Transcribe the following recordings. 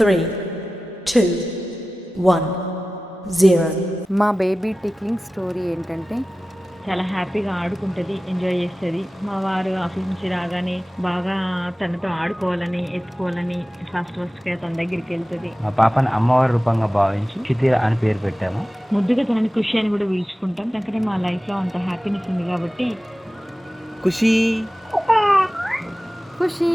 3, 2, 1, 0. మా baby tickling story ఏంటంటే, చాలా హ్యాపీగా ఆడుకుంటుంది, ఎంజాయ్ చేస్తుంది. మా వారు ఆఫీస్ నుంచి రాగానే బాగా తనతో ఆడుకోవాలని, ఎత్తుకోవాలని ఫస్ట్గా తన దగ్గరికి వెళ్తుంది. మా పాపని అమ్మవారి రూపంగా భావించి చితిర అని పేరు పెట్టాము. ముద్దుగా తనని ఖుషి అని కూడా పిలుచుకుంటాం. ఎందుకంటే మా లైఫ్లో అంత హ్యాపీనెస్ ఉంది కాబట్టి. ఖుషి ఖుషి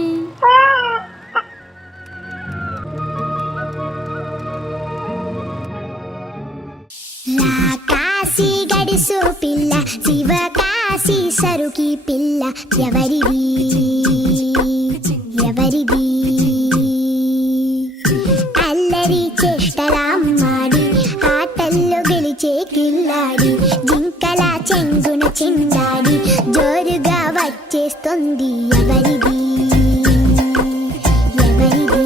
కాశీ గడిసు పిల్ల, శివ కాశీ సరుకి పిల్ల, ఎవరిది ఎవరిది? అల్లరి చేష్టలామ్మాడి, ఆటల్లో గెలిచే కిల్లాడి, జింకల చెంగున చెండాడి, జోరుగా వచ్చేస్తుంది ఎవరిది ఎవరిది?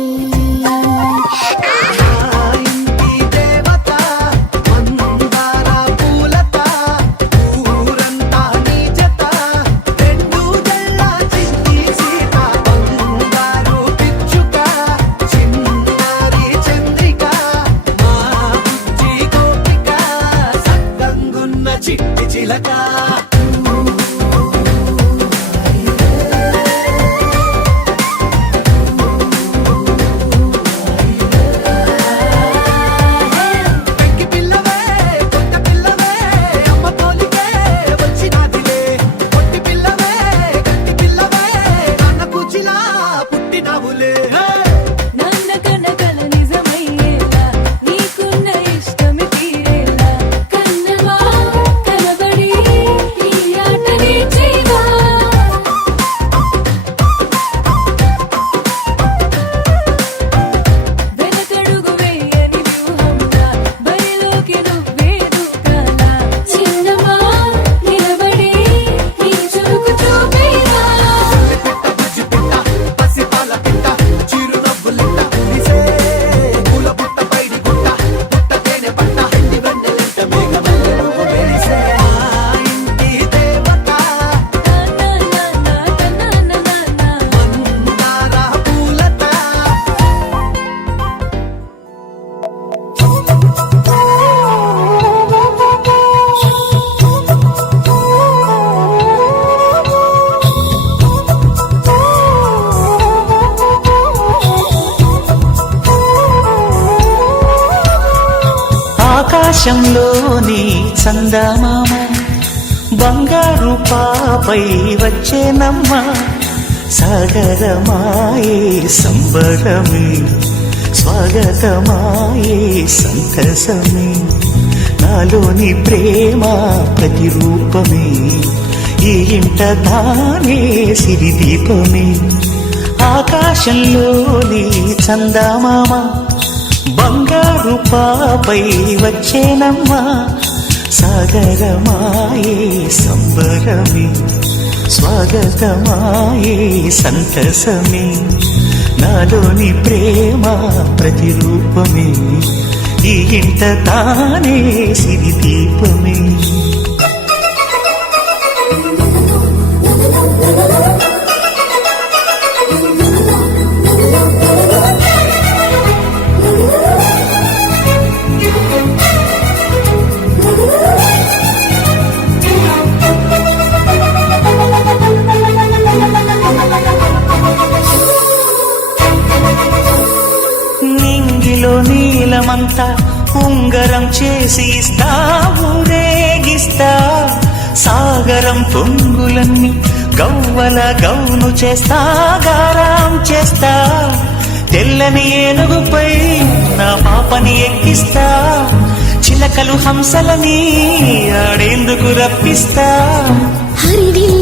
ఆకాశంలోని చందమామ బంగారు పాపై వచ్చేనమ్మ, సాగరమాయే సంబరమే, స్వాగతమాయే సంతసమే, నాలోని ప్రేమ ప్రతిరూపమే, ఈ ఇంట తానే సిరిదీపమే. ఆకాశంలోని చందమామ బంగారు పాపై వచ్చేనమ్మా, సాగరమాయే సంబరమే, స్వాగతమాయే సంతసమే, నాలోని ప్రేమ ప్రతిరూపమే, ఈ ఇంట తానే సిరిదీపమే. నింగిలో నీలమంతా ఉంగరం చేసి ఇస్తావు, రేగిస్తా సాగరం పొంగులన్నీ గవ్వల గౌను చేస్తా, గారాం చేస్తా, తెల్లని ఏనుగుపై నా పాపని ఎక్కిస్తా, చిలకలు హంసలని ఆడేందుకు రప్పిస్తా. హరివిల్లు